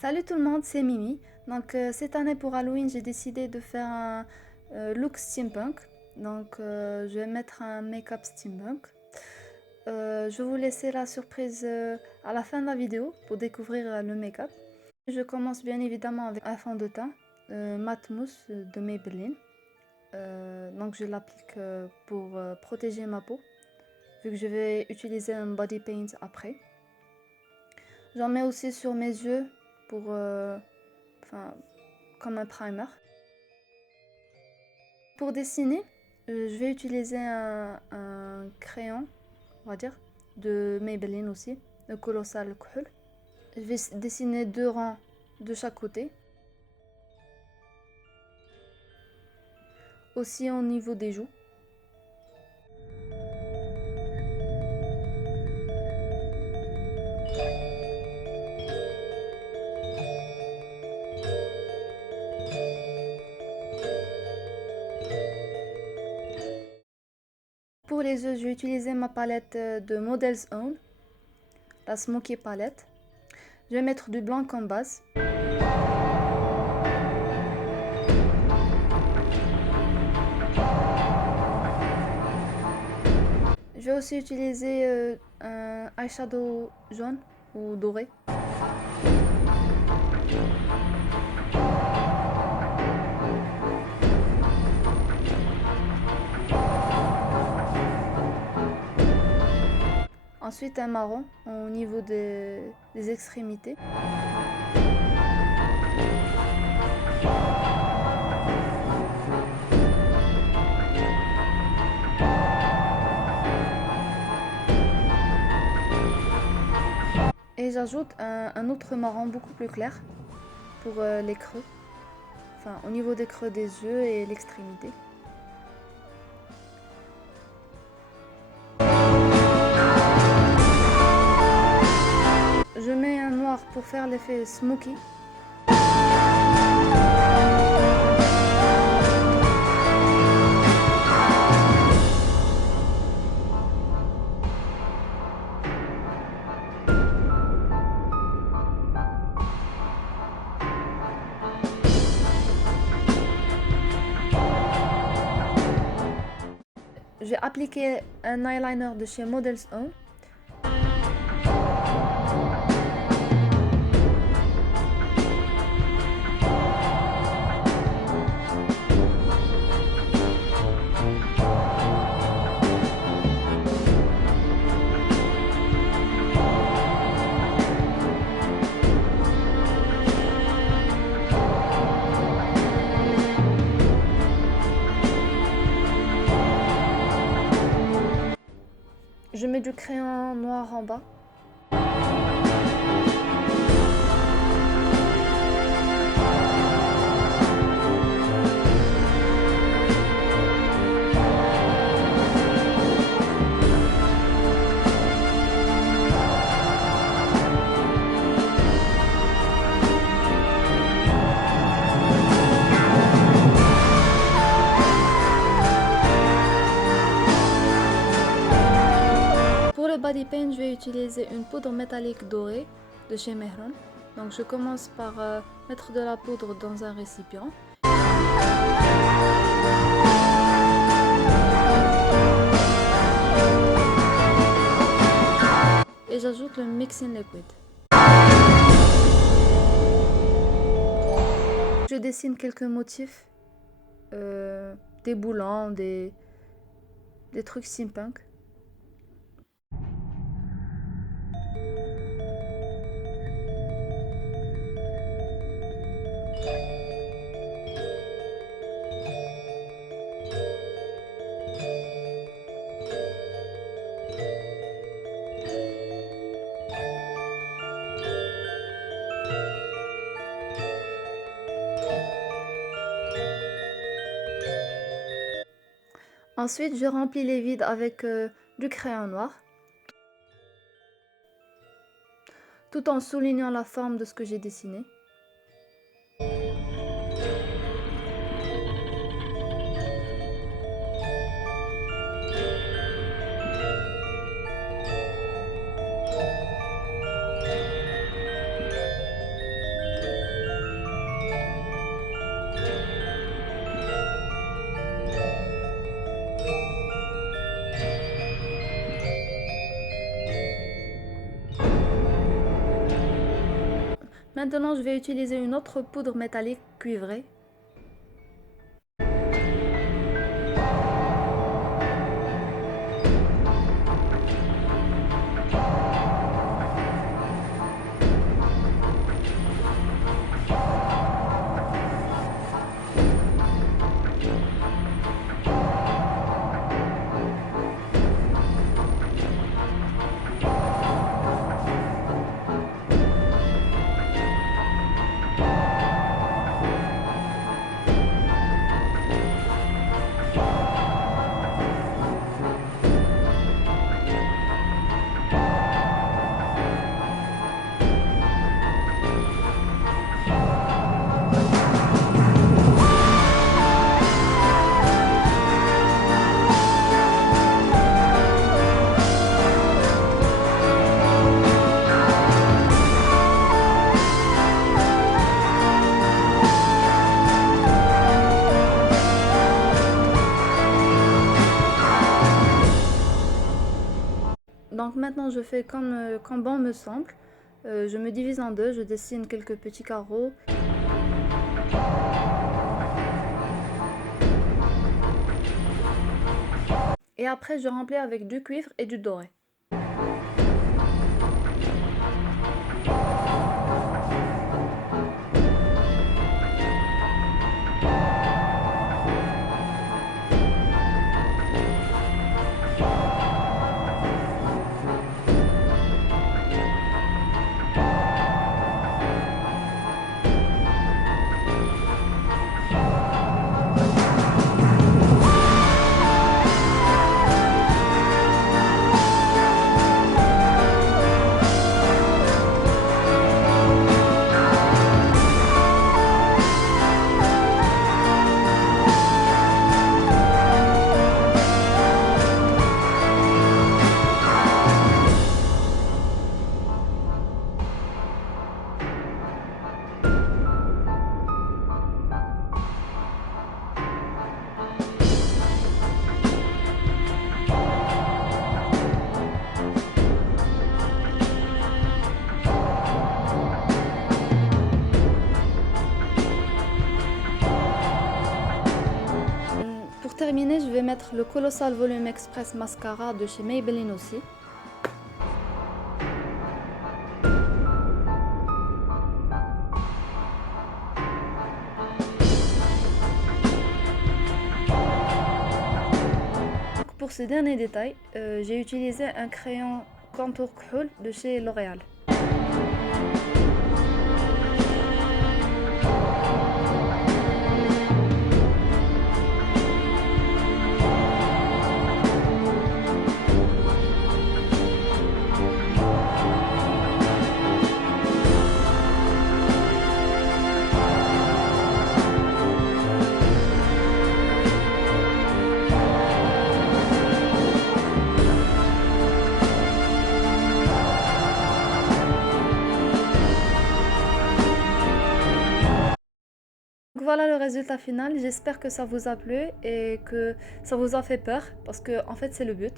Salut tout le monde, c'est Mimi. Cette année pour Halloween, j'ai décidé de faire un look steampunk. Je vais mettre un make-up steampunk. Je vais vous laisser la surprise à la fin de la vidéo pour découvrir le make-up. Je commence bien évidemment avec un fond de teint matte mousse de Maybelline. Je l'applique pour protéger ma peau, vu que je vais utiliser un body paint après. J'en mets aussi sur mes yeux pour comme un primer. Pour dessiner, je vais utiliser un crayon, on va dire, de Maybelline aussi, le Colossal Kohl. Je vais dessiner 2 rangs de chaque côté. Aussi au niveau des joues. Pour les yeux, je vais utiliser ma palette de Models Own, la Smoky Palette. Je vais mettre du blanc comme base. Je vais aussi utiliser un eyeshadow jaune ou doré. Ensuite un marron au niveau des extrémités. Et j'ajoute un autre marron beaucoup plus clair pour les creux. Enfin, au niveau des creux des yeux et l'extrémité. Je mets un noir pour faire l'effet smoky. J'ai appliqué un eyeliner de chez Models Own. Je mets du crayon noir en bas. Pour le body paint, je vais utiliser une poudre métallique dorée de chez Mehron. Donc je commence par mettre de la poudre dans un récipient. Et j'ajoute le mixing liquid. Je dessine quelques motifs, des boulons, des trucs steampunk. Ensuite, je remplis les vides avec du crayon noir, tout en soulignant la forme de ce que j'ai dessiné. Maintenant, je vais utiliser une autre poudre métallique cuivrée. Donc maintenant, je fais comme bon me semble. Je me divise en deux, je dessine quelques petits carreaux. Et après, je remplis avec du cuivre et du doré. Pour terminer, je vais mettre le Colossal Volume Express Mascara de chez Maybelline aussi. Pour ce dernier détail, j'ai utilisé un crayon contour Kohl de chez L'Oréal. Donc voilà le résultat final, j'espère que ça vous a plu et que ça vous a fait peur parce que en fait c'est le but.